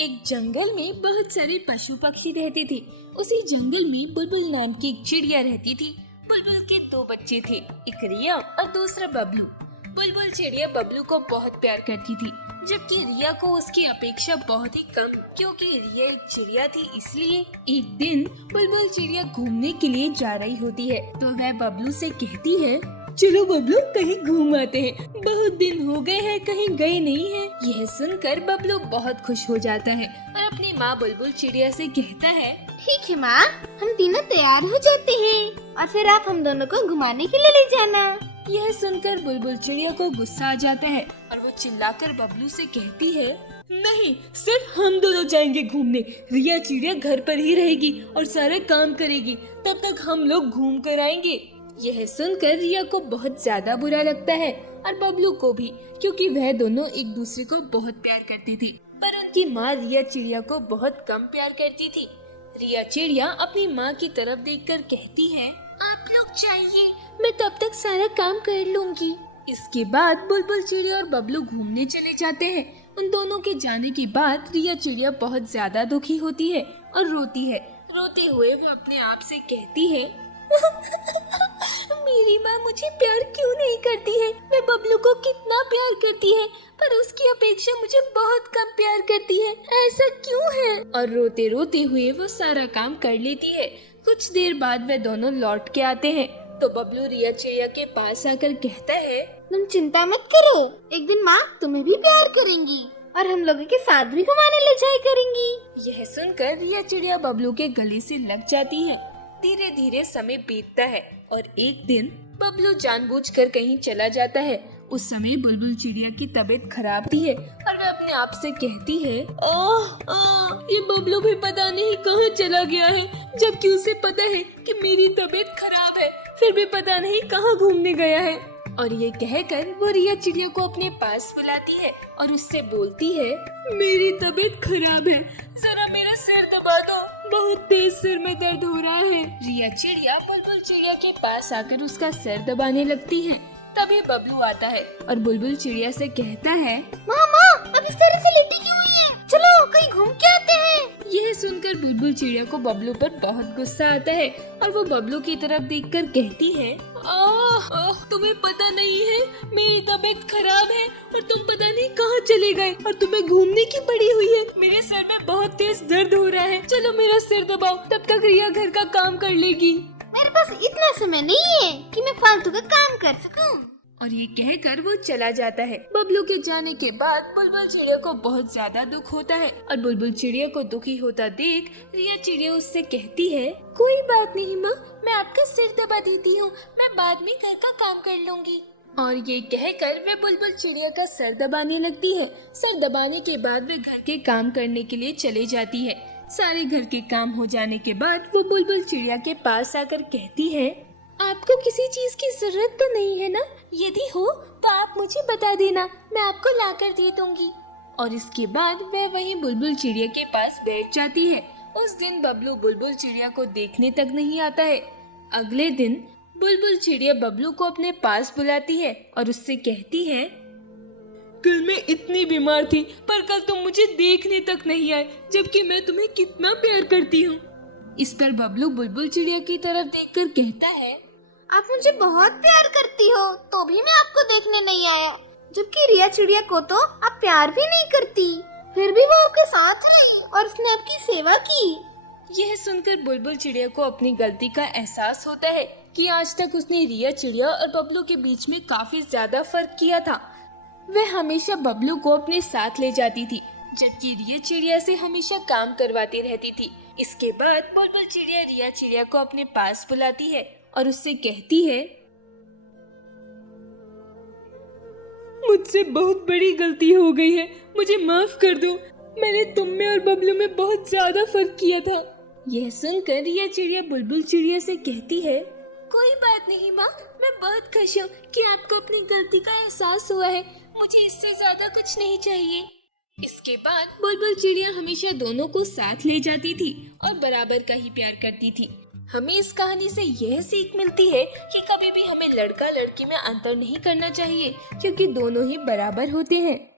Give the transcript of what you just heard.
एक जंगल में बहुत सारे पशु पक्षी रहते थे। उसी जंगल में बुलबुल नाम की एक चिड़िया रहती थी। बुलबुल के दो बच्चे थे, एक रिया और दूसरा बबलू। बुलबुल चिड़िया बबलू को बहुत प्यार करती थी, जबकि रिया को उसकी अपेक्षा बहुत ही कम, क्योंकि रिया एक चिड़िया थी। इसलिए एक दिन बुलबुल चिड़िया घूमने के लिए जा रही होती है तो वह बबलू से कहती है, चलो बबलू कहीं घूम आते हैं, बहुत दिन हो गए हैं कहीं गए नहीं हैं। यह सुनकर बबलू बहुत खुश हो जाता है और अपनी माँ बुलबुल चिड़िया से कहता है, ठीक है माँ, हम तीनों तैयार हो जाते हैं और फिर आप हम दोनों को घुमाने के लिए ले जाना। यह सुनकर बुलबुल चिड़िया को गुस्सा आ जाता है और वो चिल्लाकर बबलू से कहती है, नहीं, सिर्फ हम दोनों जाएंगे घूमने। रिया चिड़िया घर पर ही रहेगी और सारे काम करेगी, तब तक हम लोग घूम कर आएंगे। यह सुनकर रिया को बहुत ज्यादा बुरा लगता है और बबलू को भी, क्योंकि वह दोनों एक दूसरे को बहुत प्यार करते थे। पर उनकी माँ रिया चिड़िया को बहुत कम प्यार करती थी। रिया चिड़िया अपनी माँ की तरफ देखकर कहती है, आप लोग जाइए, मैं तब तक सारा काम कर लूंगी। इसके बाद बुलबुल चिड़िया और बबलू घूमने चले जाते हैं। उन दोनों के जाने के बाद रिया चिड़िया बहुत ज्यादा दुखी होती है और रोती है। रोते हुए वो अपने आप से कहती है, मेरी माँ मुझे प्यार क्यों नहीं करती है? मैं बबलू को कितना प्यार करती है, पर उसकी अपेक्षा मुझे बहुत कम प्यार करती है। ऐसा क्यों है? और रोते रोते हुए वो सारा काम कर लेती है। कुछ देर बाद वे दोनों लौट के आते हैं तो बबलू रिया चिड़िया के पास आकर कहता है, तुम चिंता मत करो, एक दिन माँ तुम्हें भी प्यार करेंगी और हम लोगों के साथ भी घुमाने ले जाया करेंगी। यह सुनकर रिया चिड़िया बबलू के गले से लग जाती है। धीरे धीरे समय बीतता है और एक दिन बबलू जानबूझकर कहीं चला जाता है। उस समय बुलबुल चिड़िया की तबीयत खराब थी है और वह अपने आप से कहती है, ये बबलू भी पता नहीं कहाँ चला गया है, जबकि उसे पता है कि मेरी तबीयत खराब है, फिर भी पता नहीं कहाँ घूमने गया है। और ये कहकर वो रिया चिड़िया को अपने पास बुलाती है और उससे बोलती है, मेरी तबीयत खराब है, जरा मेरा सिर दबा दो, बहुत तेज सिर में दर्द हो रहा है। रिया चिड़िया बुलबुल चिड़िया के पास आकर उसका सिर दबाने लगती है। तभी बबलू आता है और बुलबुल चिड़िया से कहता है, माँ अब इस तरह से लेटी क्यों है? चलो कहीं घूम के आते हैं। यह सुनकर बुलबुल चिड़िया को बबलू पर बहुत गुस्सा आता है और वो बबलू की तरफ देखकर कहती है, तुम्हें पता नहीं है मेरी तबीयत खराब है और तुम पता नहीं कहाँ चले गए और तुम्हें घूमने की पड़ी हुई है। मेरे सर में बहुत तेज दर्द हो रहा है, चलो मेरा सिर दबाओ, तब तक रिया घर का काम कर लेगी। मेरे पास इतना समय नहीं है कि मैं फालतू का काम कर सकूं। और ये कहकर वो चला जाता है। बबलू के जाने के बाद बुलबुल चिड़िया को बहुत ज्यादा दुख होता है और बुलबुल चिड़िया को दुखी होता देख रिया चिड़िया उससे कहती है, कोई बात नहीं माँ, मैं आपका सिर दबा देती हूँ, मैं बाद में घर का काम कर लूंगी। और ये कहकर वे बुलबुल चिड़िया का सर दबाने लगती है। सर दबाने के बाद वे घर के काम करने के लिए चले जाती है। सारे घर के काम हो जाने के बाद वो बुलबुल चिड़िया के पास आकर कहती है, आपको किसी चीज की जरूरत तो नहीं है ना? यदि हो तो आप मुझे बता देना, मैं आपको लाकर दे दूंगी। और इसके बाद वह वहीं बुलबुल चिड़िया के पास बैठ जाती है। उस दिन बबलू बुलबुल चिड़िया को देखने तक नहीं आता है। अगले दिन बुलबुल चिड़िया बबलू को अपने पास बुलाती है और उससे कहती है, कल मैं इतनी बीमार थी पर कल तुम मुझे देखने तक नहीं आए, जबकि मैं तुम्हें कितना प्यार करती हूँ। इस पर बबलू बुलबुल चिड़िया की तरफ देखकर कहता है, आप मुझे बहुत प्यार करती हो तो भी मैं आपको देखने नहीं आया, जबकि रिया चिड़िया को तो आप प्यार भी नहीं करती, फिर भी वो आपके साथ रही और उसने आपकी सेवा की। यह सुनकर बुलबुल चिड़िया को अपनी गलती का एहसास होता है कि आज तक उसने रिया चिड़िया और बबलू के बीच में काफी ज्यादा फर्क किया था। वह हमेशा बबलू को अपने साथ ले जाती थी, जबकि रिया चिड़िया से हमेशा काम करवाती रहती थी। इसके बाद बुलबुल चिड़िया रिया चिड़िया को अपने पास बुलाती है और उससे कहती है, मुझसे बहुत बड़ी गलती हो गई है, मुझे माफ कर दो, मैंने तुम में और बबलू में बहुत ज्यादा फर्क किया था। यह सुनकर रिया चिड़िया बुलबुल चिड़िया से कहती है, कोई बात नहीं माँ, मैं बहुत खुश हूँ कि आपको अपनी गलती का एहसास हुआ है, मुझे इससे ज्यादा कुछ नहीं चाहिए। इसके बाद बुलबुल चिड़िया हमेशा दोनों को साथ ले जाती थी और बराबर का ही प्यार करती थी। हमें इस कहानी से यह सीख मिलती है कि कभी भी हमें लड़का लड़की में अंतर नहीं करना चाहिए, क्योंकि दोनों ही बराबर होते हैं।